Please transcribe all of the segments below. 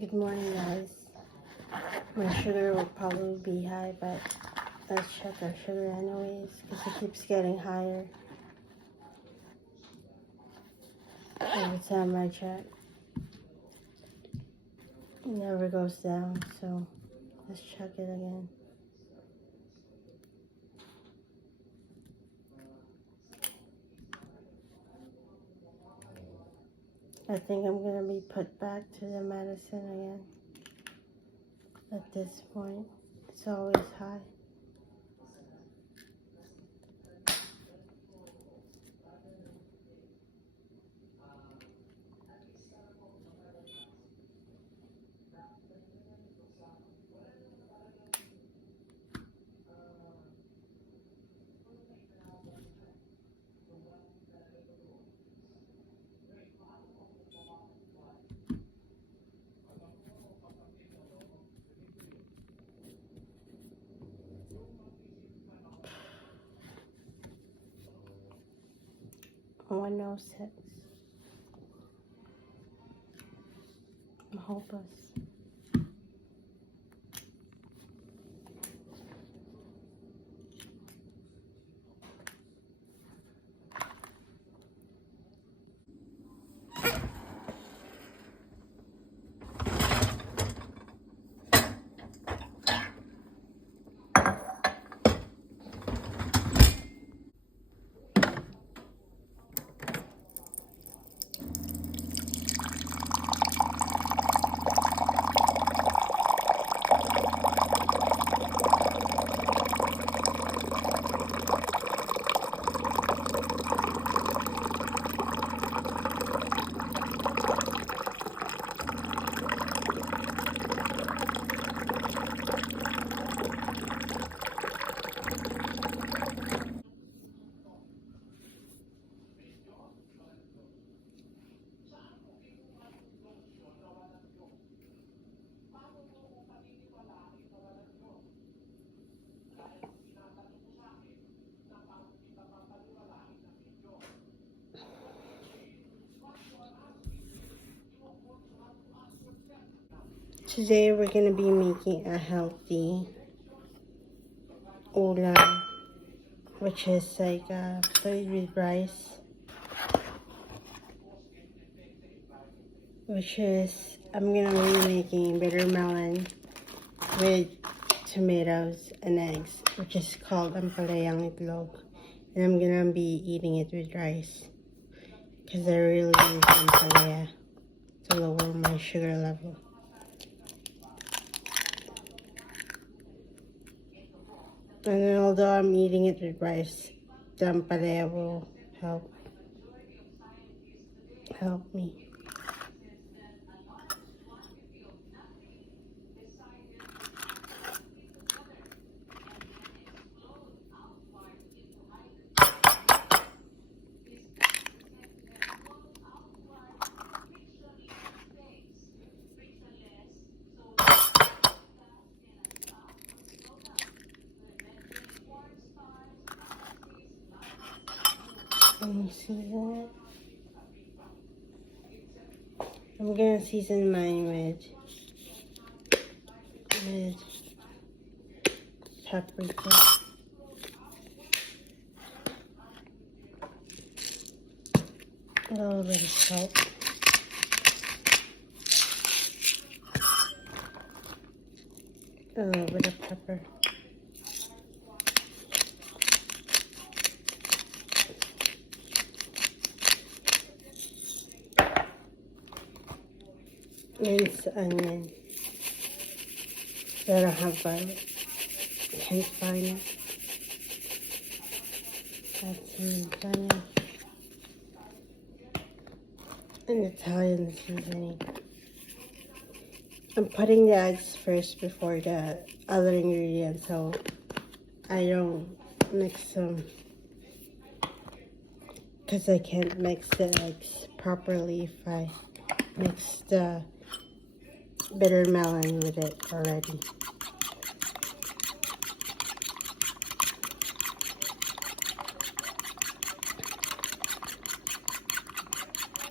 Good morning, guys. My sugar will probably be high, but let's check our sugar anyways, because it keeps getting higher every time I check. It never goes down, so let's check it again. I think I'm going to be put back to the medicine again. At this point, it's always high. I 106. I'm hopeless. Today we're going to be making a healthy ulam, which is like food with rice, I'm going to be making bitter melon with tomatoes and eggs, which is called ampalayang itlog, and I'm going to be eating it with rice because I really use ampalaya to lower my sugar level. And then although I'm eating it with rice, the ampalaya will help me. Let me season it. I'm gonna season mine with paprika. A little bit of salt. A little bit of pepper. Minced onion. I don't have garlic. Can't find it. That's minced onion. And Italian seasoning. I'm putting the eggs first before the other ingredients so I don't mix them, because I can't mix the eggs properly if I mix the bitter melon with it already.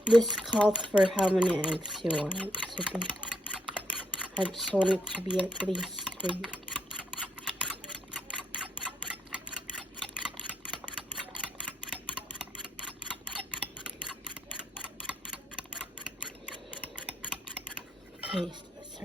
This calls for how many eggs you want it to be. I just want it to be at least 3. Taste this.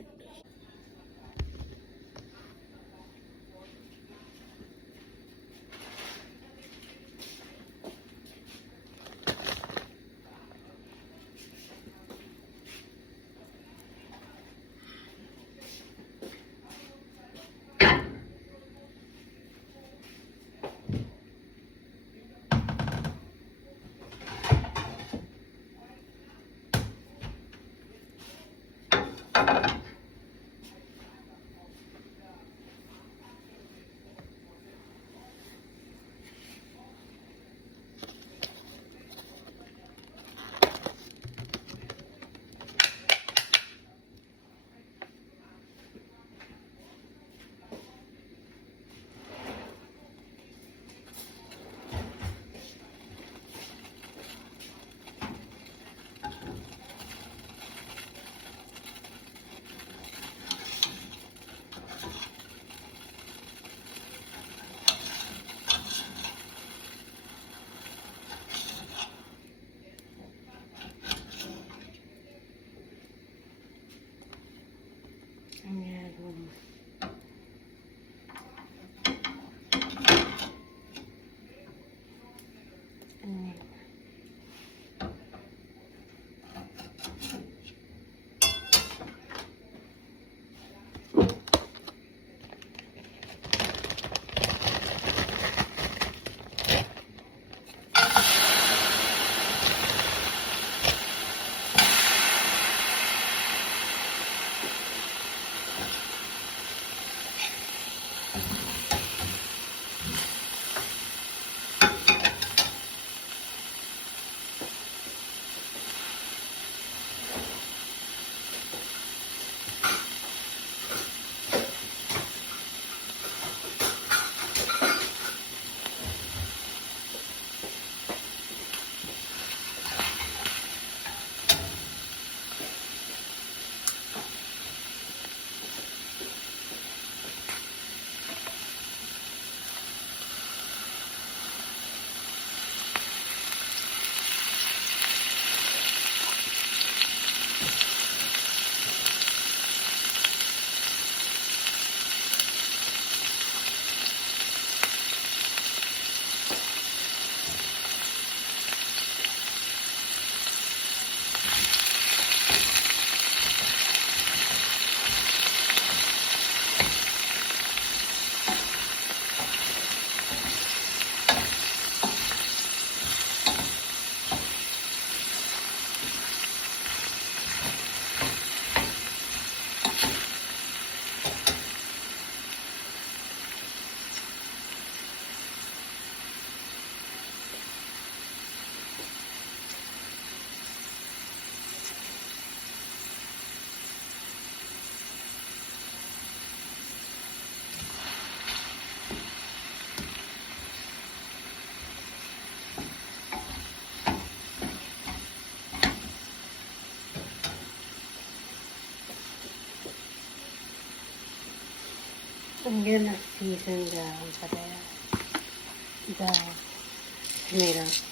I'm gonna add one. And I'm gonna season the tomatoes.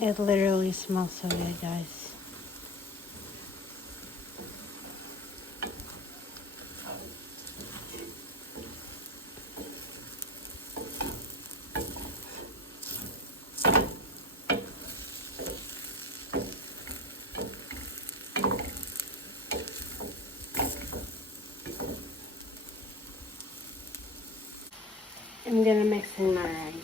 It literally smells so good, guys. I'm gonna mix in my rice.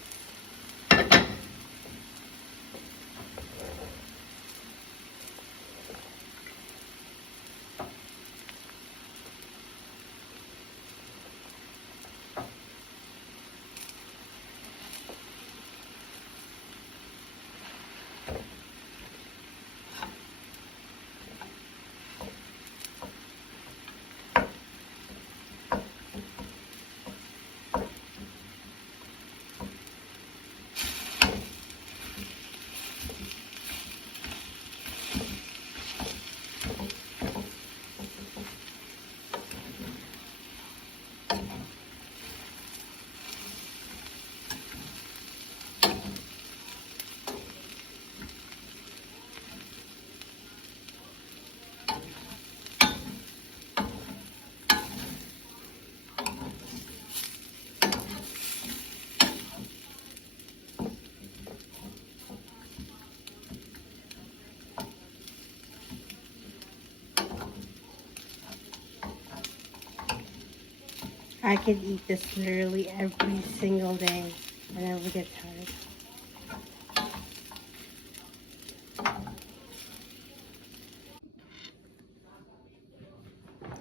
I could eat this literally every single day. I never get tired.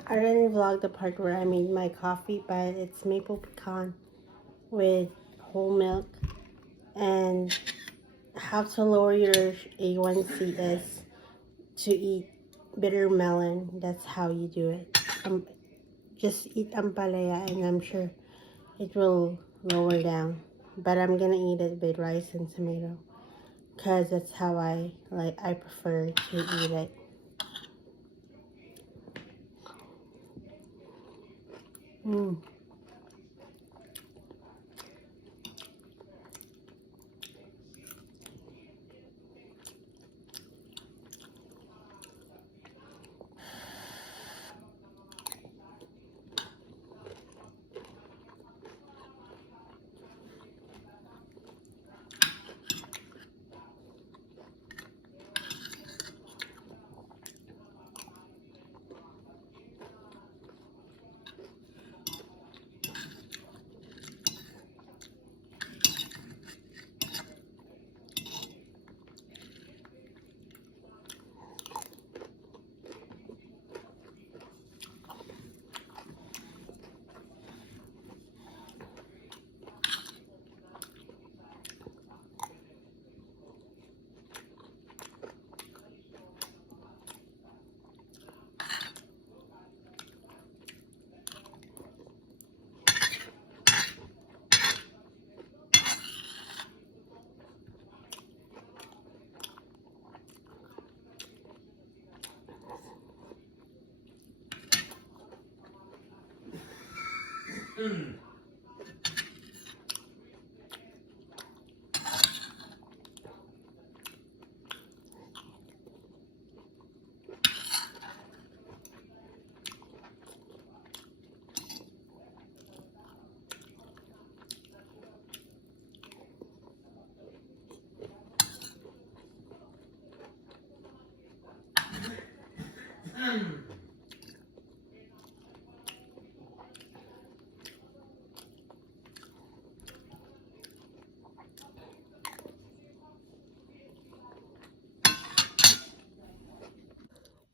I already vlogged the part where I made my coffee, but it's maple pecan with whole milk. And how to lower your A1C is to eat bitter melon. That's how you do it. Just eat ampalaya and I'm sure it will lower down. But I'm gonna eat it with rice and tomato because that's how I prefer to eat it.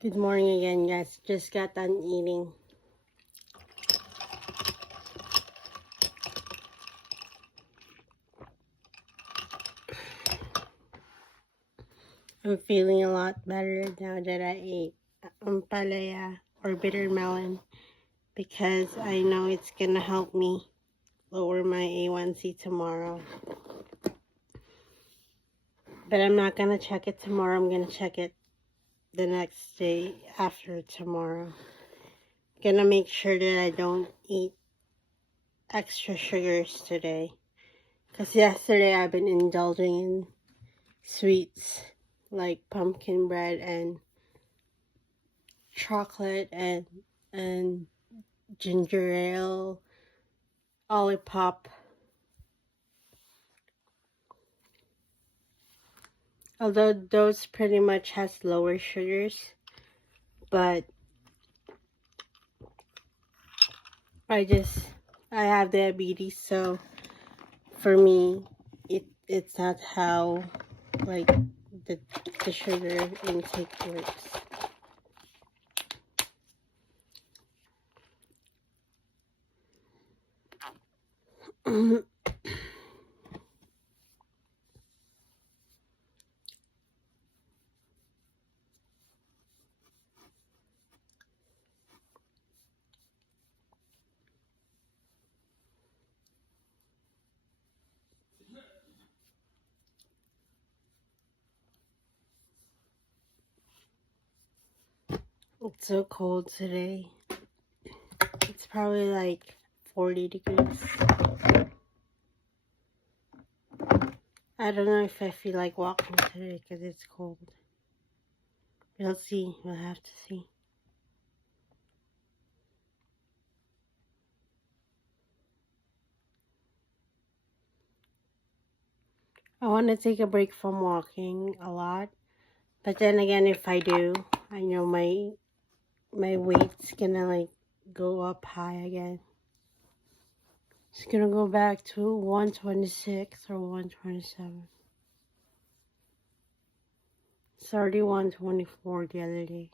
Good morning again, guys. Just got done eating. I'm feeling a lot better now that I ate ampalaya or bitter melon because I know it's gonna help me lower my A1C tomorrow. But I'm not gonna check it tomorrow. I'm gonna check it the next day after tomorrow. Gonna make sure that I don't eat extra sugars today. Because yesterday I've been indulging in sweets like pumpkin bread and chocolate and ginger ale, Olipop. Although those pretty much has lower sugars, but I have diabetes, so for me it's not how like the sugar intake works. It's so cold today. It's probably like 40 degrees. I don't know if I feel like walking today because it's cold. We'll see. We'll have to see. I want to take a break from walking a lot. But then again, if I do, I know my weight's gonna like go up high again. It's gonna go back to 126 or 127. It's already 124 the other day.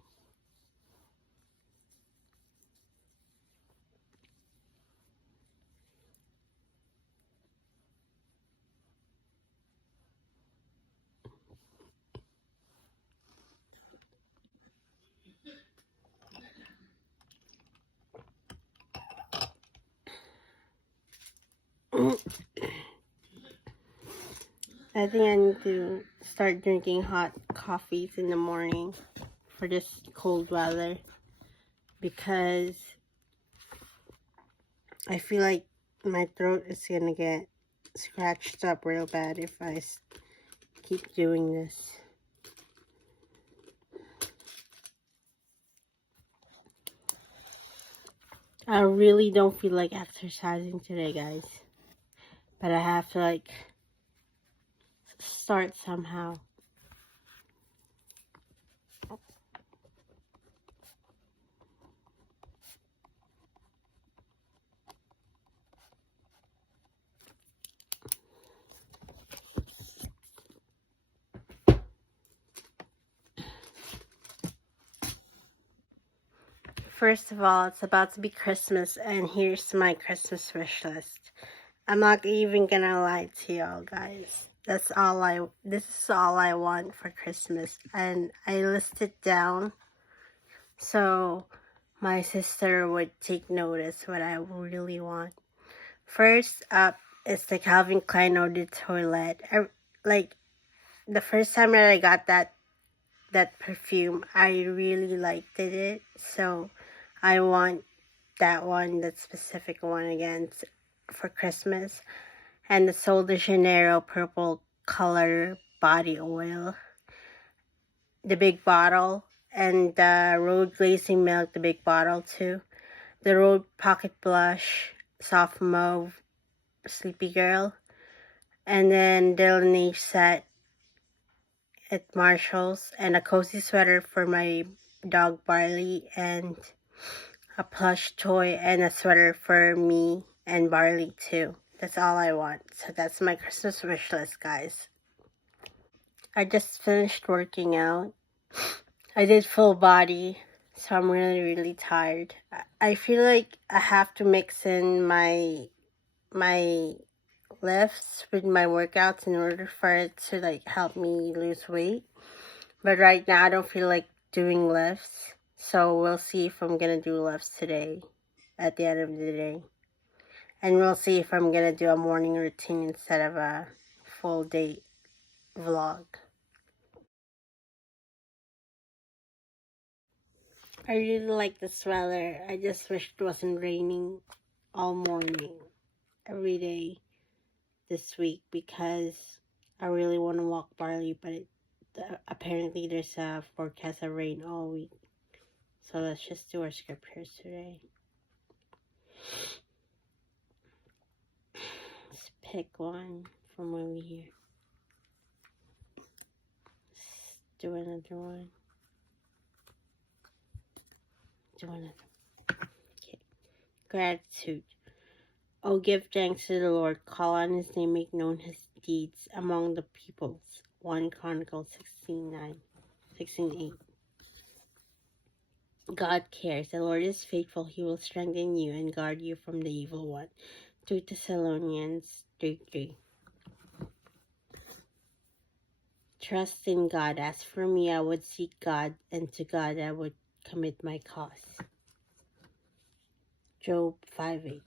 I think I need to start drinking hot coffees in the morning for this cold weather, because I feel like my throat is gonna get scratched up real bad if I keep doing this. I really don't feel like exercising today, guys, but I have to like start somehow. First of all, it's about to be Christmas, and here's my Christmas wish list. I'm not even gonna lie to y'all, guys. This is all I want for Christmas, and I listed down so my sister would take notice what I really want. First up is the Calvin Klein Eau de Toilette. Like the first time that I got that perfume, I really liked it, so I want that specific one again for Christmas. And the Sol de Janeiro purple color body oil, the big bottle, and the Road Glazing Milk, the big bottle too. The Road Pocket Blush, soft mauve, Sleepy Girl, and then the Laneige set at Marshall's, and a cozy sweater for my dog Barley, and a plush toy and a sweater for me and Barley too. That's all I want. So that's my Christmas wish list, guys. I just finished working out. I did full body, so I'm really tired. I feel like I have to mix in my lifts with my workouts in order for it to like help me lose weight. But right now I don't feel like doing lifts, so we'll see if I'm gonna do lifts today at the end of the day. And we'll see if I'm gonna do a morning routine instead of a full day vlog. I really like this weather. I just wish it wasn't raining all morning, every day this week, because I really want to walk Barley, but apparently there's a forecast of rain all week. So let's just do our scriptures today. Let's pick one from over here. Let's do another one. Do another one. Okay. Gratitude. Oh, give thanks to the Lord, call on his name, make known his deeds among the peoples. 1 Chronicles 16:8. God cares. The Lord is faithful. He will strengthen you and guard you from the evil one. 2 Thessalonians 3:3. Trust in God. As for me, I would seek God, and to God I would commit my cause. Job 5:8.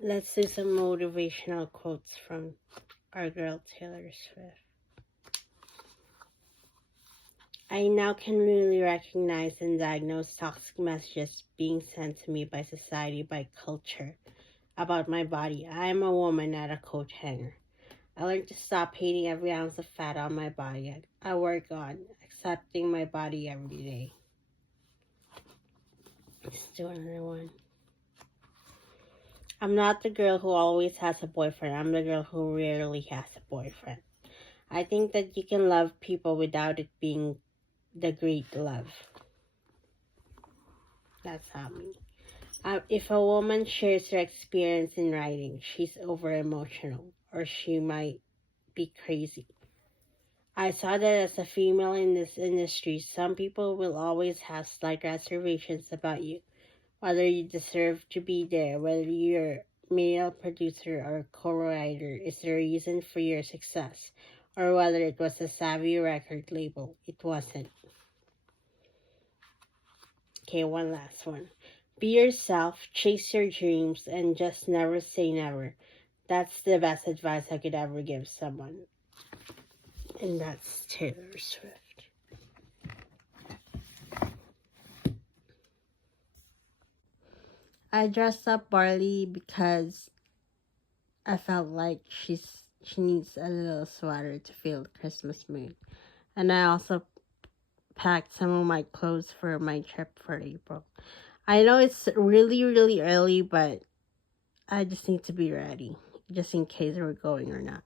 Let's do some motivational quotes from our girl Taylor Swift. I now can really recognize and diagnose toxic messages being sent to me by society, by culture, about my body. I am a woman, not a coat hanger. I learned to stop hating every ounce of fat on my body. I work on accepting my body every day. Let's do another one. I'm not the girl who always has a boyfriend. I'm the girl who rarely has a boyfriend. I think that you can love people without it being the great love. That's how me. If a woman shares her experience in writing, she's over-emotional, or she might be crazy. I saw that as a female in this industry, some people will always have slight reservations about you, whether you deserve to be there, whether you're male producer or co-writer is the reason for your success, or whether it was a savvy record label. It wasn't. Okay, one last one. Be yourself, chase your dreams, and just never say never. That's the best advice I could ever give someone. And that's Taylor Swift. I dressed up Barley because I felt like she needs a little sweater to feel the Christmas mood. And I also packed some of my clothes for my trip for April. I know it's really, really early, but I just need to be ready, just in case we're going or not.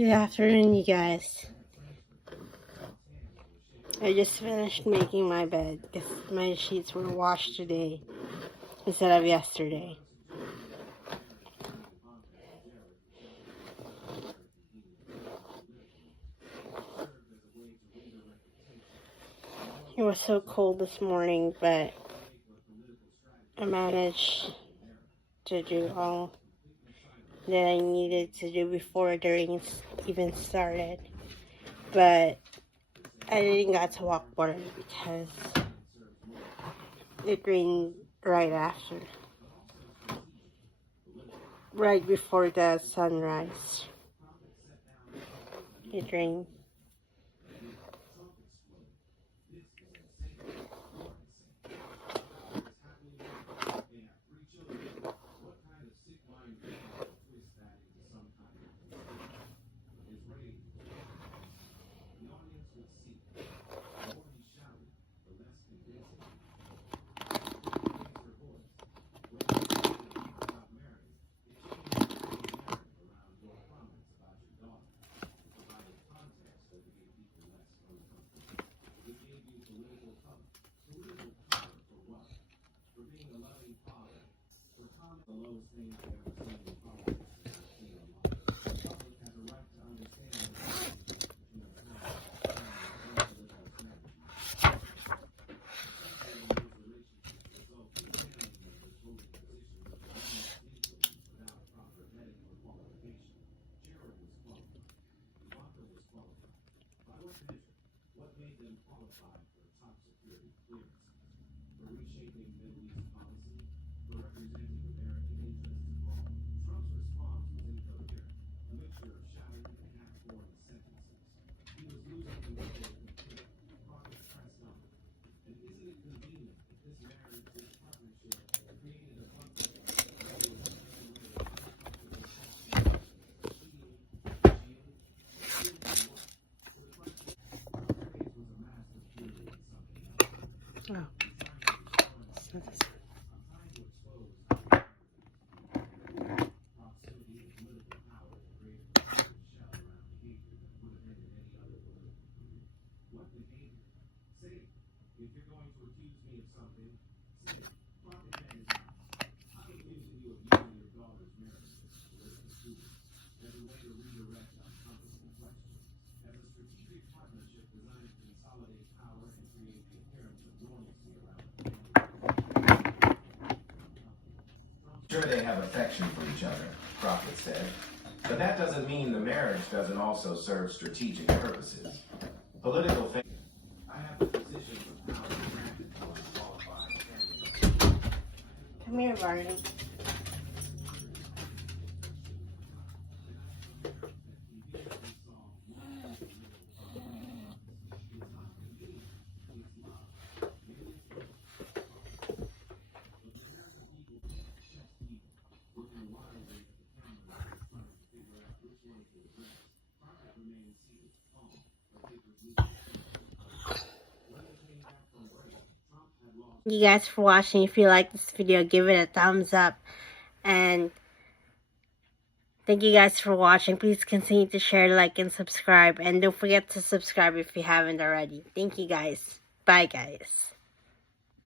Good afternoon, you guys. I just finished making my bed because my sheets were washed today instead of yesterday. It was so cold this morning, but I managed to do all that I needed to do before the rain even started. But I didn't get to walk water because it rained right after. Right before the sunrise. It rained. Oh, so this. Sure, they have affection for each other, Prophet said, but that doesn't mean the marriage doesn't also serve strategic purposes. Political things. I have the position of power granted to unqualified candidates. Come here, Barney. Thank you guys for watching. If you like this video, give it a thumbs up. And thank you guys for watching. Please continue to share, like, and subscribe. And don't forget to subscribe if you haven't already. Thank you guys. Bye, guys.